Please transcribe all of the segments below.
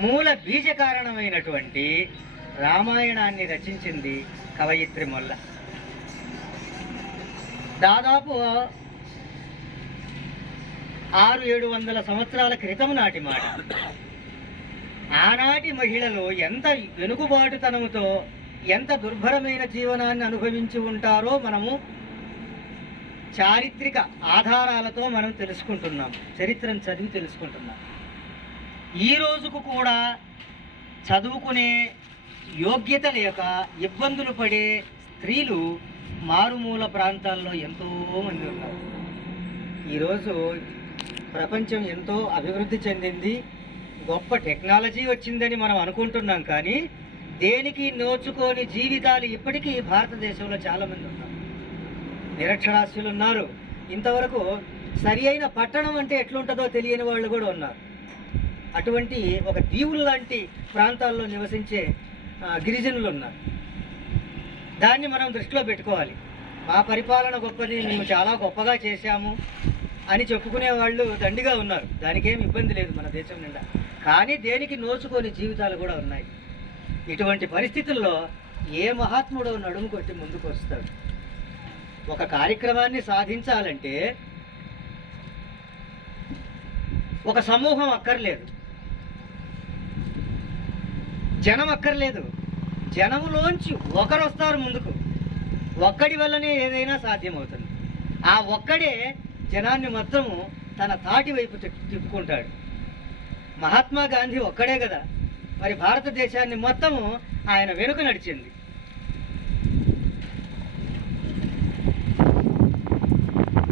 మూల బీజ కారణమైనటువంటి రామాయణాన్ని రచించింది కవయిత్రి మొల్ల. దాదాపు ఆరు ఏడు వందల సంవత్సరాల క్రితం నాటి మాట. ఆనాటి మహిళలు ఎంత వెనుకబాటుతనముతో ఎంత దుర్భరమైన జీవనాన్ని అనుభవించి ఉంటారో మనము చారిత్రక ఆధారాలతో మనం తెలుసుకుంటున్నాం చరిత్రను చదివి తెలుసుకుంటున్నాం. ఈ రోజుకు కూడా చదువుకునే యోగ్యత లేక ఇబ్బందులు పడే స్త్రీలు మారుమూల ప్రాంతాల్లో ఎంతో మంది ఉన్నారు. ఈరోజు ప్రపంచం ఎంతో అభివృద్ధి చెందింది. గొప్ప టెక్నాలజీ వచ్చిందని మనం అనుకుంటున్నాం కానీ దేనికి నోచుకోని జీవితాలు ఇప్పటికీ భారతదేశంలో చాలామంది ఉన్నారు. నిరక్షరాస్యులు ఉన్నారు. ఇంతవరకు సరి అయిన పట్టణం అంటే ఎట్లుంటుందో తెలియని వాళ్ళు కూడా ఉన్నారు. అటువంటి ఒక దీవులు లాంటి ప్రాంతాల్లో నివసించే గిరిజనులు ఉన్నారు. దాన్ని మనం దృష్టిలో పెట్టుకోవాలి. మా పరిపాలన గొప్పది మేము చాలా గొప్పగా చేశాము అని చెప్పుకునే వాళ్ళు దండిగా ఉన్నారు. దానికేం ఇబ్బంది లేదు మన దేశం నిండా. కానీ దేనికి నోచుకోని జీవితాలు కూడా ఉన్నాయి. ఇటువంటి పరిస్థితుల్లో ఏ మహాత్ముడో నడుము కొట్టి ముందుకు వస్తాడు? ఒక కార్యక్రమాన్ని సాధించాలంటే ఒక సమూహం అక్కర్లేదు. జనం అక్కర్లేదు జనములోంచి ఒకరు వస్తారు ముందుకు. ఒక్కడి వల్లనే ఏదైనా సాధ్యమవుతుంది. ఆ ఒక్కడే జనాన్ని మొత్తము తన తాటి వైపు తిప్పుకుంటాడు. మహాత్మా గాంధీ ఒక్కడే కదా. మరి భారతదేశాన్ని మొత్తము ఆయన వెనుక నడిచింది.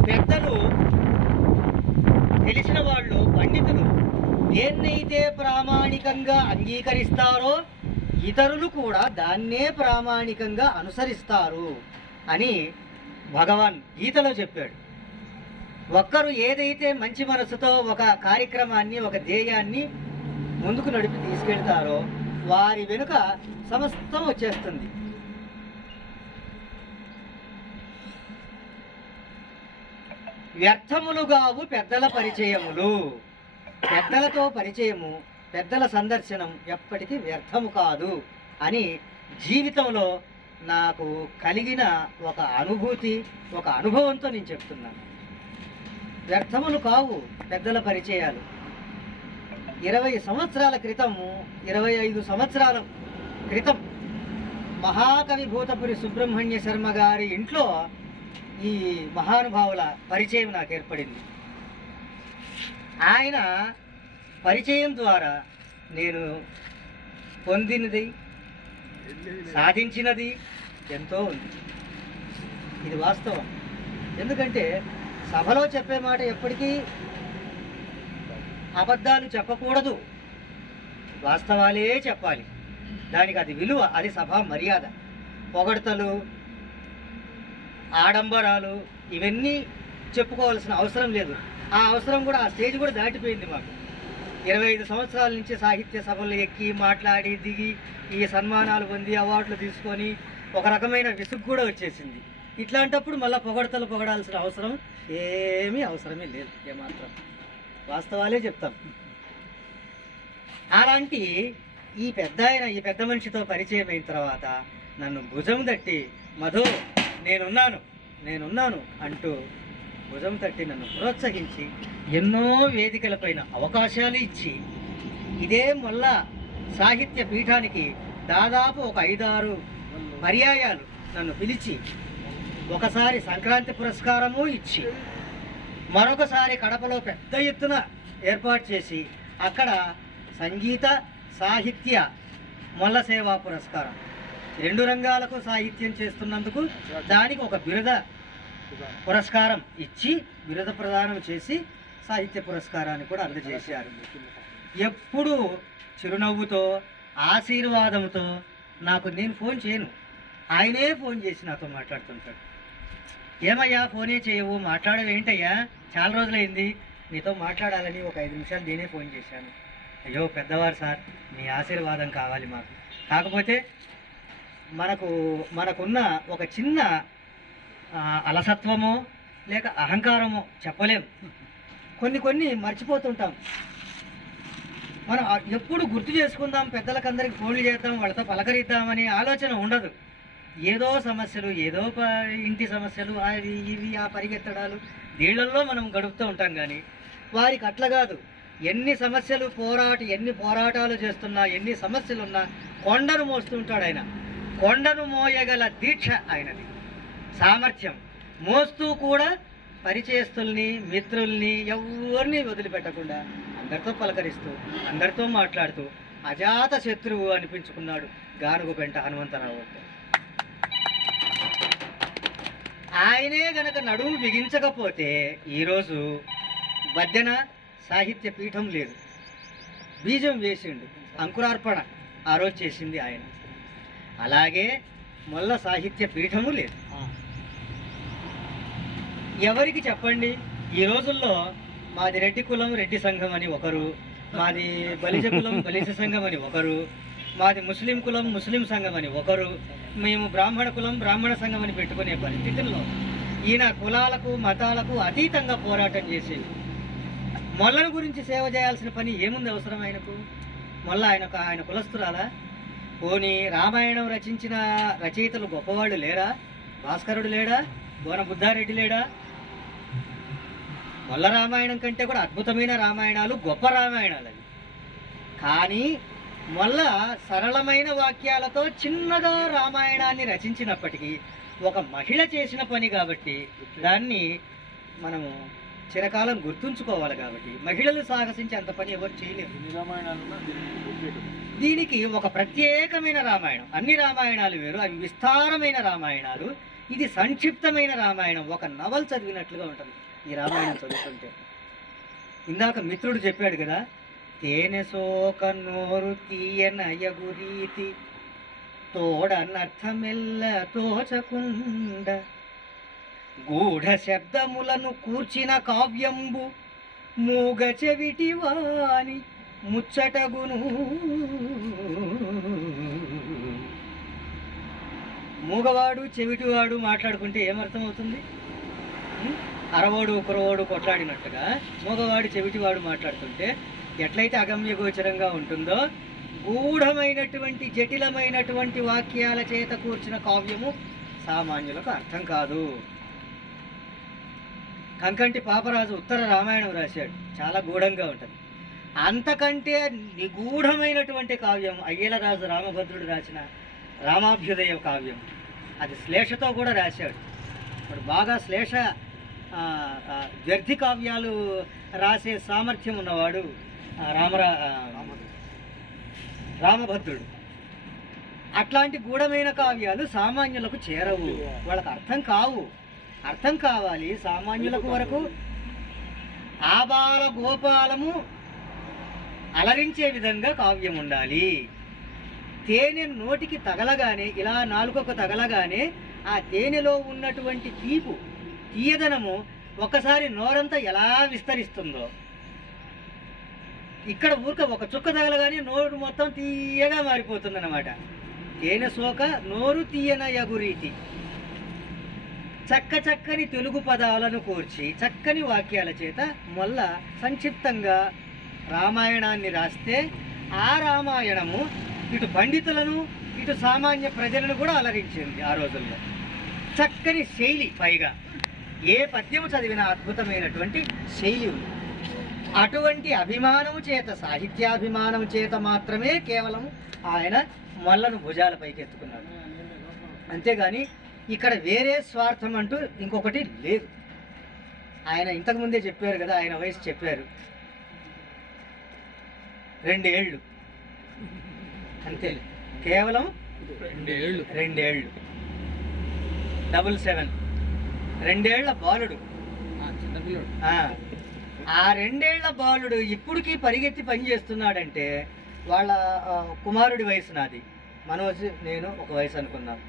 పెద్దలు తెలిసిన వాళ్ళు పండితులు దేన్నైతే ప్రామాణికంగా అంగీకరిస్తారో ఇతరులు కూడా దాన్నే ప్రామాణికంగా అనుసరిస్తారు అని భగవాన్ గీతలో చెప్పాడు. ఒక్కరు ఏదైతే మంచి మనసుతో ఒక కార్యక్రమాన్ని ఒక ధ్యేయాన్ని ముందుకు నడిపి తీసుకెళ్తారో వారి వెనుక సమస్తం వచ్చేస్తుంది. వ్యర్థములుగావు పెద్దల పరిచయములు. పెద్దలతో పరిచయము పెద్దల సందర్శనం ఎప్పటికీ వ్యర్థము కాదు అని జీవితంలో నాకు కలిగిన ఒక అనుభూతి ఒక అనుభవంతో నేను చెప్తున్నాను. వ్యర్థములు కావు పెద్దల పరిచయాలు. ఇరవై సంవత్సరాల క్రితము ఇరవై ఐదు సంవత్సరాల క్రితం మహాకవి భూతపురి సుబ్రహ్మణ్య శర్మ గారి ఇంట్లో ఈ మహానుభావుల పరిచయం నాకు ఏర్పడింది. ఆయన పరిచయం ద్వారా నేను పొందినది సాధించినది ఎంతో ఉంది. ఇది వాస్తవం. ఎందుకంటే సభలో చెప్పే మాట ఎప్పటికీ అబద్ధాలు చెప్పకూడదు. వాస్తవాలే చెప్పాలి. దానికి అది విలువ అది సభ మర్యాద. పొగడతలు ఆడంబరాలు ఇవన్నీ చెప్పుకోవాల్సిన అవసరం లేదు. ఆ అవసరం కూడా ఆ స్టేజ్ కూడా దాటిపోయింది మాకు. ఇరవై ఐదు సంవత్సరాల నుంచి సాహిత్య సభలు ఎక్కి మాట్లాడి దిగి ఈ సన్మానాలు పొంది అవార్డులు తీసుకొని ఒక రకమైన విసుగు కూడా వచ్చేసింది. ఇట్లాంటప్పుడు మళ్ళీ పొగడతలు పొగడాల్సిన అవసరం ఏమీ అవసరమే లేదు ఏమాత్రం. వాస్తవాలే చెప్తాం. అలాంటి ఈ పెద్ద ఆయన ఈ పెద్ద మనిషితో పరిచయం అయిన తర్వాత నన్ను భుజం తట్టి మధు నేనున్నాను నేనున్నాను అంటూ భుజం తట్టి నన్ను ప్రోత్సహించి ఎన్నో వేదికలపైన అవకాశాలు ఇచ్చి ఇదే మళ్ళా సాహిత్య పీఠానికి దాదాపు ఒక ఐదారు పర్యాయాలు నన్ను పిలిచి ఒకసారి సంక్రాంతి పురస్కారము ఇచ్చి మరొకసారి కడపలో పెద్ద ఎత్తున ఏర్పాటు చేసి అక్కడ సంగీత సాహిత్య మొల్ల సేవా పురస్కారం. రెండు రంగాలకు సాహిత్యం చేస్తున్నందుకు దానికి ఒక బిరుద పురస్కారం ఇచ్చి బిరుద ప్రదానం చేసి సాహిత్య పురస్కారాన్ని కూడా అందజేశారు. ఎప్పుడు చిరునవ్వుతో ఆశీర్వాదంతో నాకు నేను ఫోన్ చేయను. ఆయనే ఫోన్ చేసి నాతో మాట్లాడుతుంటాడు. ఏమయ్యా ఫోనే చేయవు మాట్లాడవేంటయ్యా చాలా రోజులైంది నీతో మాట్లాడాలని ఒక ఐదు నిమిషాలు నేనే ఫోన్ చేశాను. అయ్యో పెద్దవారు సార్ మీ ఆశీర్వాదం కావాలి మాకు. కాకపోతే మనకు మనకున్న ఒక చిన్న అలసత్వమో లేక అహంకారమో చెప్పలేం. కొన్ని కొన్ని మర్చిపోతుంటాం. మనం ఎప్పుడు గుర్తు చేసుకుందాం పెద్దలకందరికి ఫోన్లు చేద్దాం వాళ్ళతో పలకరిద్దామని ఆలోచన ఉండదు. ఏదో సమస్యలు ఏదో ప- ఇంటి సమస్యలు అవి ఇవి ఆ పరిగెత్తడాలు నీళ్ళల్లో మనం గడుపుతూ ఉంటాం కానీ వారికి అట్లా కాదు. ఎన్ని సమస్యలు పోరాట ఎన్ని పోరాటాలు చేస్తున్నా ఎన్ని సమస్యలున్నా కొండను మోస్తుంటాడు ఆయన. కొండను మోయగల దీక్ష ఆయనది. సామర్థ్యం. మోస్తూ కూడా పరిచయస్తుల్ని మిత్రుల్ని ఎవరిని వదిలిపెట్టకుండా అందరితో పలకరిస్తూ అందరితో మాట్లాడుతూ అజాత శత్రువు అనిపించుకున్నాడు గానుగు పెంట హనుమంతరావు ఆయనే గనక నడుము బిగించకపోతే ఈరోజు బద్దెన సాహిత్య పీఠం లేదు. బీజం వేసిండు అంకురార్పణ ఆ రోజు చేసింది ఆయన. అలాగే మొల్ల సాహిత్య పీఠము లేదు. ఎవరికి చెప్పండి? ఈ రోజుల్లో మాది రెడ్డి కులం రెడ్డి సంఘం అని ఒకరు మాది బలిజ కులం బలిజ సంఘం అని ఒకరు మాది ముస్లిం కులం ముస్లిం సంఘం అని ఒకరు మేము బ్రాహ్మణ కులం బ్రాహ్మణ సంఘం అని పెట్టుకునే పరిస్థితుల్లో ఈయన కులాలకు మతాలకు అతీతంగా పోరాటం చేసేది. మొల్లను గురించి సేవ చేయాల్సిన పని ఏముంది అవసరం ఆయనకు? మొల్ల ఆయన ఒక- ఆయన కులస్తురాలా? పోనీ రామాయణం రచించిన రచయితలు గొప్పవాళ్ళు లేరా? భాస్కరుడు లేడా? బోన బుద్ధారెడ్డి లేడా? మొల్ల రామాయణం కంటే కూడా అద్భుతమైన రామాయణాలు గొప్ప రామాయణాలు అవి. కానీ మొల్ల సరళమైన వాక్యాలతో చిన్నగా రామాయణాన్ని రచించినప్పటికీ ఒక మహిళ చేసిన పని కాబట్టి దాన్ని మనము చిరకాలం గుర్తుంచుకోవాలి కాబట్టి మహిళలు సాహసించి అంత పని ఎవరు చేయలేరు. దీనికి ఒక ప్రత్యేకమైన రామాయణం. అన్ని రామాయణాలు వేరు అవి విస్తారమైన రామాయణాలు. ఇది సంక్షిప్తమైన రామాయణం. ఒక నవల్ చదివినట్లుగా ఉంటుంది. ఈ రామాయణం చదువుతుంటే. ఇందాక మిత్రుడు చెప్పాడు కదా తేనె సోక నోరు తీయనయగు రీతి తోడనర్థమెల్ల తోచకుండ గూఢ శబ్దములను కూర్చిన కావ్యంబు మూగ చెవిటి వాని ముచ్చటగును. మూగవాడు చెవిటివాడు మాట్లాడుకుంటే ఏమర్థమవుతుంది? అరవోడు కురవోడు కొట్లాడినట్టుగా మూగవాడు చెవిటివాడు మాట్లాడుతుంటే ఎట్లయితే అగమ్య గోచరంగా ఉంటుందో గూఢమైనటువంటి జటిలమైనటువంటి వాక్యాల చేత కూర్చిన కావ్యము సామాన్యులకు అర్థం కాదు. కంకంటి పాపరాజు ఉత్తర రామాయణం రాశాడు. చాలా గూఢంగా ఉంటుంది. అంతకంటే నిగూఢమైనటువంటి కావ్యం అయ్యలరాజు రామభద్రుడు రాసిన రామాభ్యుదయ కావ్యం. అది శ్లేషతో కూడా రాశాడు. ఇప్పుడు బాగా శ్లేష వ్యర్థి కావ్యాలు రాసే సామర్థ్యం ఉన్నవాడు రామరా రామభద్రుడు. అట్లాంటి గూఢమైన కావ్యాలు సామాన్యులకు చేరవు. వాళ్ళకి అర్థం కావు. అర్థం కావాలి సామాన్యులకు వరకు. ఆబాల గోపాలము అలరించే విధంగా కావ్యం ఉండాలి. తేనె నోటికి తగలగానే ఇలా నాలుకకు తగలగానే ఆ తేనెలో ఉన్నటువంటి తీపు తీయదనము ఒక్కసారి నోరంతా ఎలా విస్తరిస్తుందో. ఇక్కడ ఊరిక ఒక చుక్క తగలగానే నోరు మొత్తం తీయగా మారిపోతుంది అనమాట తేన సోక నోరు తీయన యగురీతి. చక్క చక్కని తెలుగు పదాలను కూర్చి చక్కని వాక్యాల చేత మొల్ల సంక్షిప్తంగా రామాయణాన్ని రాస్తే ఆ రామాయణము ఇటు పండితులను ఇటు సామాన్య ప్రజలను కూడా అలరించింది ఆ రోజుల్లో. చక్కని శైలి పైగా. ఏ పద్యము చదివినా అద్భుతమైనటువంటి శైలి ఉంది. అటువంటి అభిమానము చేత సాహిత్యాభిమానము చేత మాత్రమే కేవలం ఆయన మొల్లను భుజాలపైకి ఎత్తుకున్నాడు. అంతేగాని ఇక్కడ వేరే స్వార్థం అంటూ ఇంకొకటి లేదు. ఆయన ఇంతకుముందే చెప్పారు కదా ఆయన వయసు చెప్పారు. రెండేళ్ళు. అంతే. కేవలం రెండేళ్ళు. రెండేళ్ళు. Double seven. రెండేళ్ళ బాలుడు. ఆ, రెండేళ్ళ బాలుడు ఇప్పుడుకి పరిగెత్తి పని చేస్తున్నాడంటే వాళ్ళ కుమారుడి వయసు నాది. మనోజ్ నేను ఒక వయసు అనుకుందాం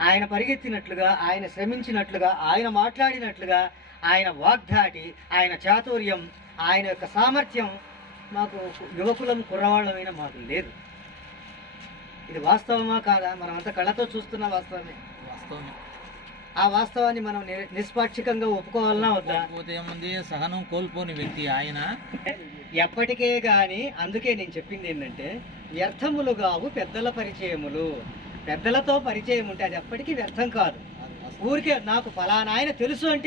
ఆయన పరిగెత్తినట్లుగా ఆయన శ్రమించినట్లుగా ఆయన మాట్లాడినట్లుగా ఆయన వాగ్దాటి ఆయన చాతుర్యం ఆయన యొక్క సామర్థ్యం మాకు యువకులం కుర్రవాళ్ళమైన మాకు లేదు. ఇది వాస్తవమా కాదా? మనం అంత కళ్ళతో చూస్తున్న వాస్తవమే. వాస్తవమే. ఆ వాస్తవాన్ని మనం నిష్పాక్షికంగా ఒప్పుకోవాలన్నా వద్దా? కాకపోతే ఏముంది? సహనం కోల్పోని వ్యక్తి ఆయన. ఎప్పటికే గాని అందుకే నేను చెప్పింది ఏంటంటే వ్యర్థములు కావు పెద్దల పరిచయములు. పెద్దలతో పరిచయం ఉంటే అది ఎప్పటికీ వ్యర్థం కాదు. ఊరికే నాకు ఫలానా ఆయన తెలుసు అంటే